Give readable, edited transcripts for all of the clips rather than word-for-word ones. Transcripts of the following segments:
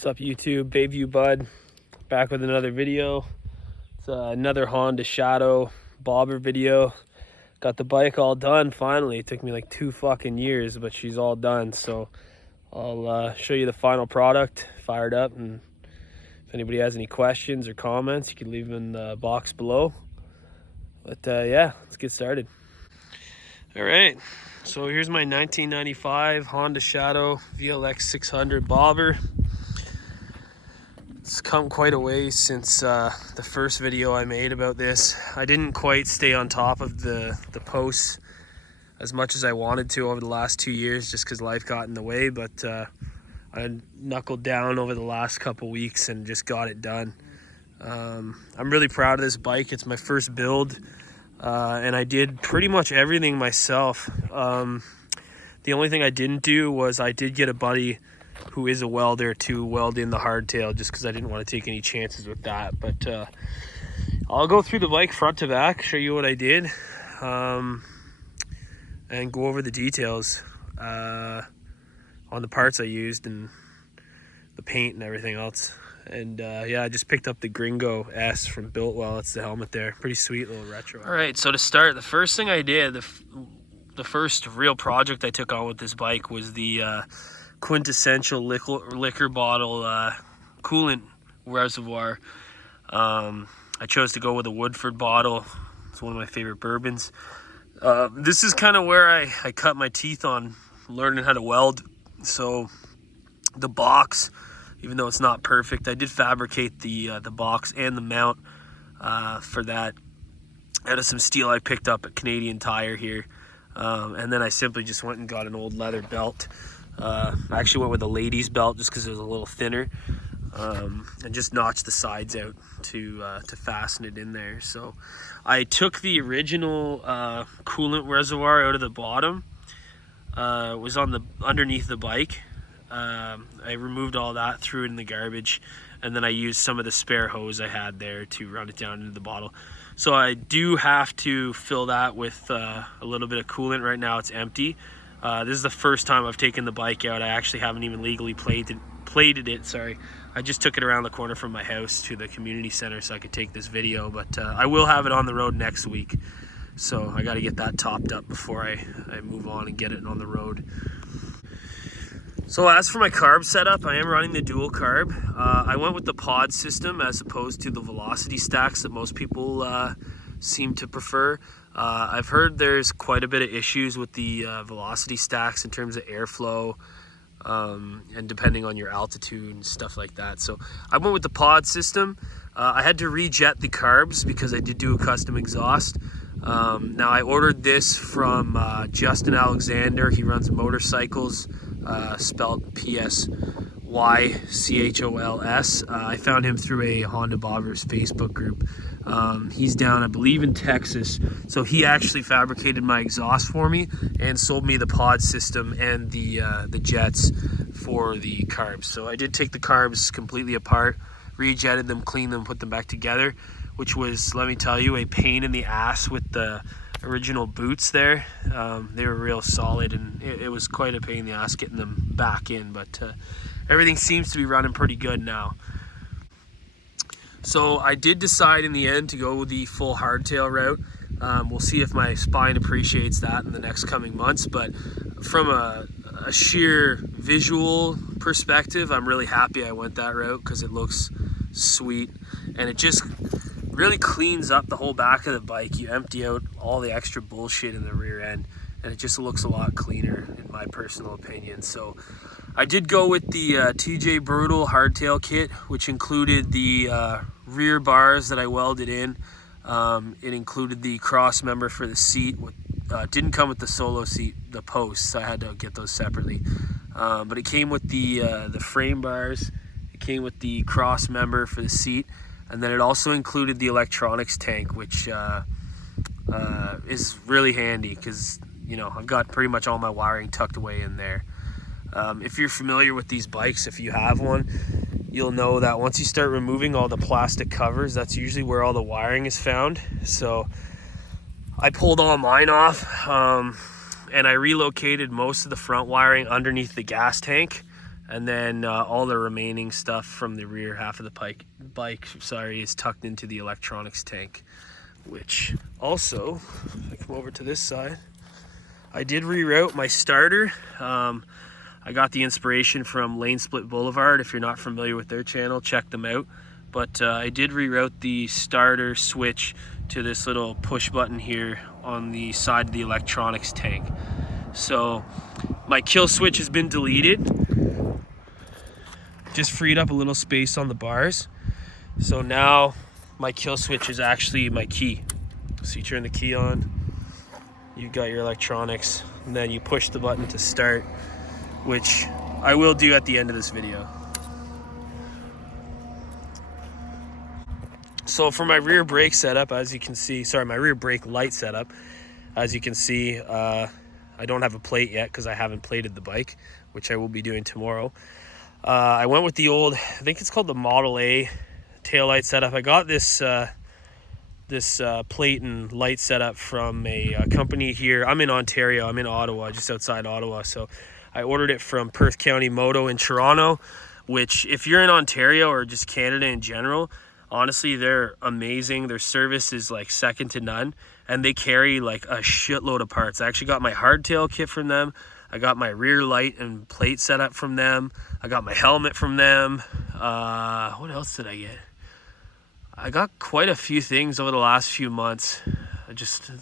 What's up YouTube? Bayview Bud back with another video. It's another Honda Shadow bobber video. Got the bike all done finally. It took me like 2 fucking years, but she's all done. So I'll show you the final product fired up, and if anybody has any questions or comments, you can leave them in the box below. But yeah, let's get started. All right, so here's my 1995 Honda Shadow VLX 600 bobber. It's come quite a way since the first video I made about this. I didn't quite stay on top of the posts as much as I wanted to over the last 2 years, just because life got in the way, but I knuckled down over the last couple weeks and just got it done. I'm really proud of this bike. It's my first build, and I did pretty much everything myself. The only thing I didn't do was I did get a buddy who is a welder to weld in the hardtail, just because I didn't want to take any chances with that. But I'll go through the bike front to back, show you what I did, and go over the details on the parts I used and the paint and everything else. And yeah, I just picked up the Gringo S from Biltwell. It's the helmet there. Pretty sweet little retro. All right, so to start, the first thing I did, the first real project I took on with this bike was the quintessential liquor bottle coolant reservoir. I chose to go with a Woodford bottle. It's one of my favorite bourbons. This is kind of where I cut my teeth on learning how to weld. So the box, even though it's not perfect, I did fabricate the box and the mount for that out of some steel I picked up at Canadian Tire here. And then I simply just went and got an old leather belt. I actually went with a ladies belt just because it was a little thinner, and just notched the sides out to fasten it in there. So I took the original coolant reservoir out of the bottom. It was on underneath the bike. I removed all that, threw it in the garbage, and then I used some of the spare hose I had there to run it down into the bottle. So I do have to fill that with a little bit of coolant. Right now it's empty. This is the first time I've taken the bike out. I actually haven't even legally plated it, sorry. I just took it around the corner from my house to the community center so I could take this video, but I will have it on the road next week. So I got to get that topped up before I move on and get it on the road. So as for my carb setup, I am running the dual carb. I went with the pod system as opposed to the velocity stacks that most people seem to prefer. I've heard there's quite a bit of issues with the velocity stacks in terms of airflow, and depending on your altitude and stuff like that. So I went with the pod system. I had to rejet the carbs because I did do a custom exhaust. Now I ordered this from Justin Alexander. He runs motorcycles, spelled PSYCHOLS. I found him through a Honda Bobbers Facebook group. He's down, I believe, in Texas. So he actually fabricated my exhaust for me and sold me the pod system and the jets for the carbs. So I did take the carbs completely apart, rejetted them, cleaned them, put them back together, which was, let me tell you, a pain in the ass with the original boots there. They were real solid, and it was quite a pain in the ass getting them back in, but everything seems to be running pretty good now. So I did decide in the end to go with the full hardtail route. We'll see if my spine appreciates that in the next coming months, but from a sheer visual perspective, I'm really happy I went that route because it looks sweet, and it just really cleans up the whole back of the bike. You empty out all the extra bullshit in the rear end, and it just looks a lot cleaner in my personal opinion. So I did go with the TJ Brutal hardtail kit, which included the rear bars that I welded in. It included the cross member for the seat. Didn't come with the solo seat, the posts. I had to get those separately. But it came with the frame bars. It came with the cross member for the seat. And then it also included the electronics tank, which is really handy because, you know, I've got pretty much all my wiring tucked away in there. If you're familiar with these bikes, if you have one, you'll know that once you start removing all the plastic covers, that's usually where all the wiring is found. So I pulled all mine off, and I relocated most of the front wiring underneath the gas tank. And then all the remaining stuff from the rear half of the bike is tucked into the electronics tank, which also, if I come over to this side, I did reroute my starter. I got the inspiration from Lane Split Boulevard. If you're not familiar with their channel, check them out. But I did reroute the starter switch to this little push button here on the side of the electronics tank. So my kill switch has been deleted. Just freed up a little space on the bars. So now my kill switch is actually my key. So you turn the key on, you got your electronics, and then you push the button to start, which I will do at the end of this video. So for my rear brake setup, as you can see, my rear brake light setup, as you can see, I don't have a plate yet because I haven't plated the bike, which I will be doing tomorrow. I went with the old, I think it's called the Model A taillight setup. I got this plate and light setup from a company here. I'm in Ontario, I'm in Ottawa, just outside Ottawa. So I ordered it from Perth County Moto in Toronto, which if you're in Ontario or just Canada in general, honestly, they're amazing. Their service is like second to none, and they carry like a shitload of parts. I actually got my hardtail kit from them. I got my rear light and plate setup from them. I got my helmet from them. What else did I get? I got quite a few things over the last few months.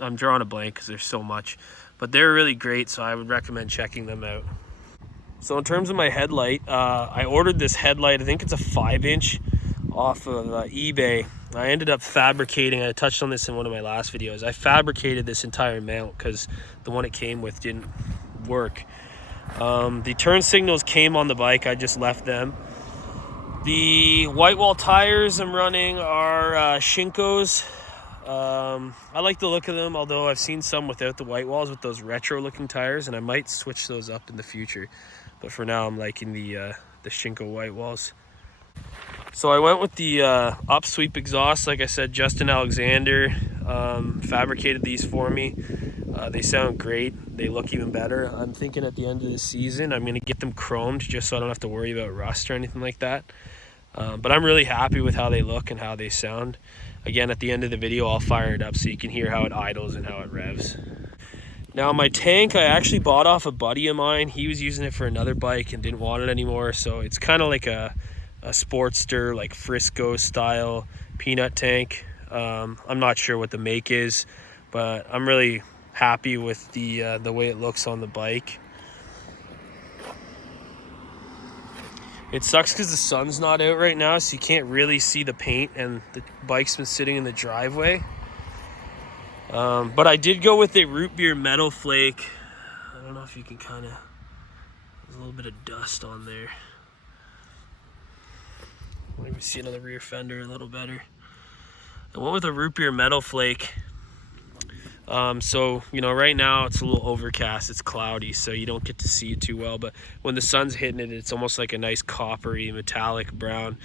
I'm drawing a blank because there's so much. But they're really great, so I would recommend checking them out. So in terms of my headlight, I ordered this headlight. I think it's a 5-inch off of eBay. I ended up fabricating, I touched on this in one of my last videos. I fabricated this entire mount because the one it came with didn't work. The turn signals came on the bike, I just left them. The white wall tires I'm running are Shinko's. I like the look of them, although I've seen some without the white walls with those retro looking tires, and I might switch those up in the future. But for now, I'm liking the Shinko white walls. So I went with the upsweep exhaust. Like I said, Justin Alexander fabricated these for me. They sound great. They look even better. I'm thinking at the end of the season, I'm going to get them chromed just so I don't have to worry about rust or anything like that. But I'm really happy with how they look and how they sound. Again, at the end of the video, I'll fire it up so you can hear how it idles and how it revs. Now my tank, I actually bought off a buddy of mine. He was using it for another bike and didn't want it anymore. So it's kind of like a Sportster, like Frisco style peanut tank. I'm not sure what the make is, but I'm really happy with the way it looks on the bike. It sucks because the sun's not out right now, so you can't really see the paint, and the bike's been sitting in the driveway. But I did go with a root beer metal flake. I don't know if you can kind of, there's a little bit of dust on there. Let me see another rear fender a little better. I went with a root beer metal flake. So, you know, right now it's a little overcast, it's cloudy, so you don't get to see it too well, but when the sun's hitting it, it's almost like a nice coppery metallic brown.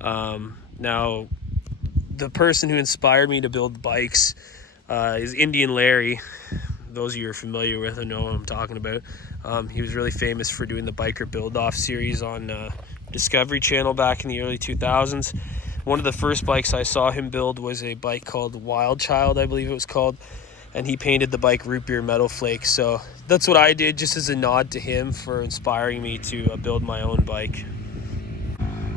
Now, the person who inspired me to build bikes is Indian Larry. Those of you who are familiar with him know what I'm talking about. He was really famous for doing the Biker Build Off series on Discovery Channel back in the early 2000s. One of the first bikes I saw him build was a bike called Wild Child, I believe it was called, and he painted the bike root beer metal flake. So that's what I did, just as a nod to him for inspiring me to build my own bike.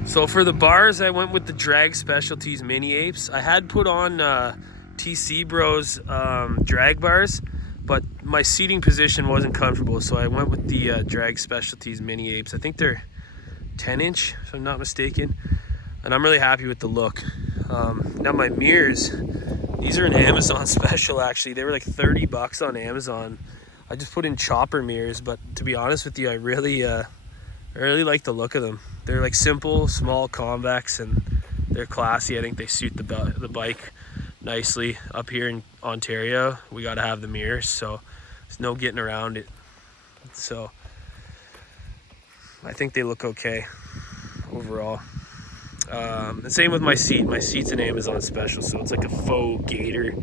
So for the bars, I went with the Drag Specialties Mini Apes. I had put on TC Bros drag bars, but my seating position wasn't comfortable, so I went with the Drag Specialties Mini Apes. I think they're 10-inch, if I'm not mistaken, and I'm really happy with the look. Now my mirrors, these are an Amazon special actually. They were like 30 bucks on Amazon. I just put in chopper mirrors, but to be honest with you, I really like the look of them. They're like simple, small, convex, and they're classy. I think they suit the bike nicely. Up here in Ontario, we got to have the mirrors, so there's no getting around it. So I think they look okay overall. And same with my seat. My seat's an Amazon special, so it's like a faux gator.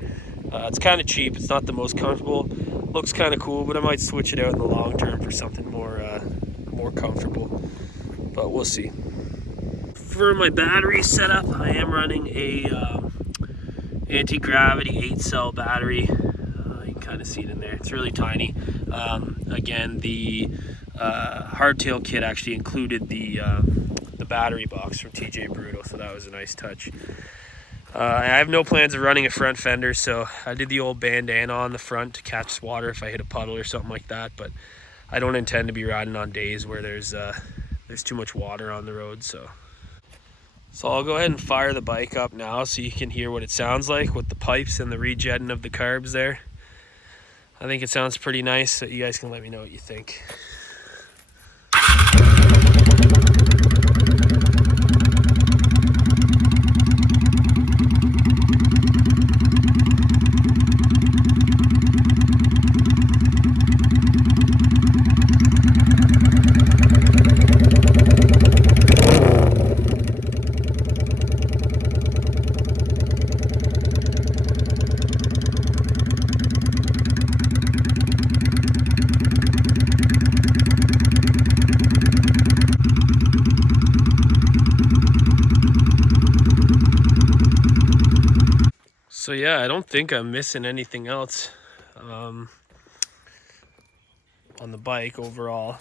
It's kind of cheap. It's not the most comfortable. Looks kind of cool, but I might switch it out in the long term for something more comfortable. but we'll see. For my battery setup, I am running a anti-gravity 8-cell battery. You can kind of see it in there. It's really tiny. Again, the hardtail kit actually included the battery box from TJ Bruto, so that was a nice touch. I have no plans of running a front fender, so I did the old bandana on the front to catch water if I hit a puddle or something like that, but I don't intend to be riding on days where there's too much water on the road. So I'll go ahead and fire the bike up now so you can hear what it sounds like with the pipes and the rejetting of the carbs there. I think it sounds pretty nice, so you guys can let me know what you think. So yeah, I don't think I'm missing anything else on the bike overall.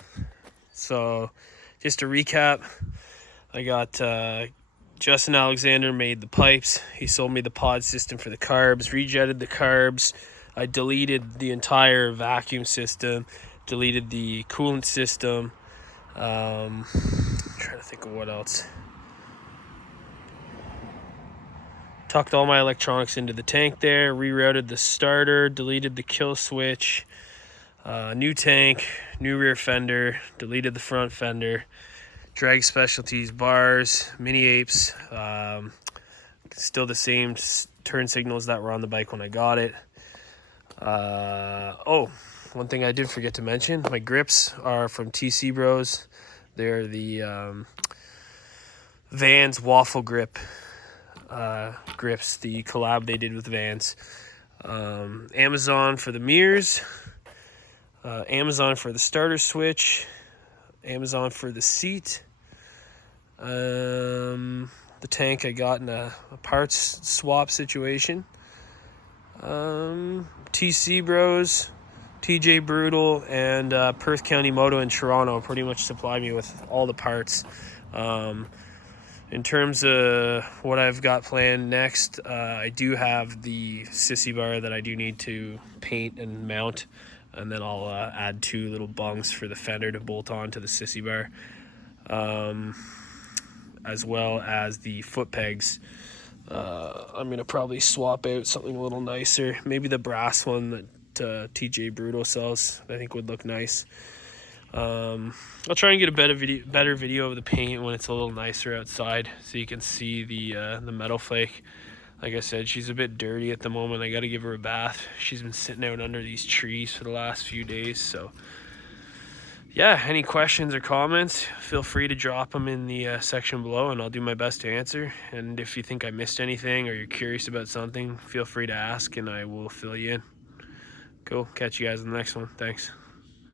So just to recap, I got Justin Alexander made the pipes. He sold me the pod system for the carbs, rejetted the carbs. I deleted the entire vacuum system, deleted the coolant system. I'm trying to think of what else. Tucked all my electronics into the tank there, rerouted the starter, deleted the kill switch, new tank, new rear fender, deleted the front fender, Drag Specialties bars, mini apes, still the same turn signals that were on the bike when I got it. One thing I did forget to mention, my grips are from TC Bros. They're the Vans waffle grip grips, the collab they did with Vans. Amazon for the mirrors, Amazon for the starter switch, Amazon for the seat. The tank I got in a parts swap situation. TC Bros, TJ Brutal, and Perth County Moto in Toronto pretty much supply me with all the parts. In terms of what I've got planned next, I do have the sissy bar that I do need to paint and mount, and then I'll add 2 little bungs for the fender to bolt on to the sissy bar, as well as the foot pegs. I'm going to probably swap out something a little nicer, maybe the brass one that TJ Bruto sells. I think would look nice. I'll try and get a better video of the paint when it's a little nicer outside, so you can see the metal flake. Like I said, she's a bit dirty at the moment. I got to give her a bath. She's been sitting out under these trees for the last few days. So yeah, any questions or comments, feel free to drop them in the section below, and I'll do my best to answer. And if you think I missed anything or you're curious about something, feel free to ask and I will fill you in. Cool. Catch you guys in the next one. Thanks.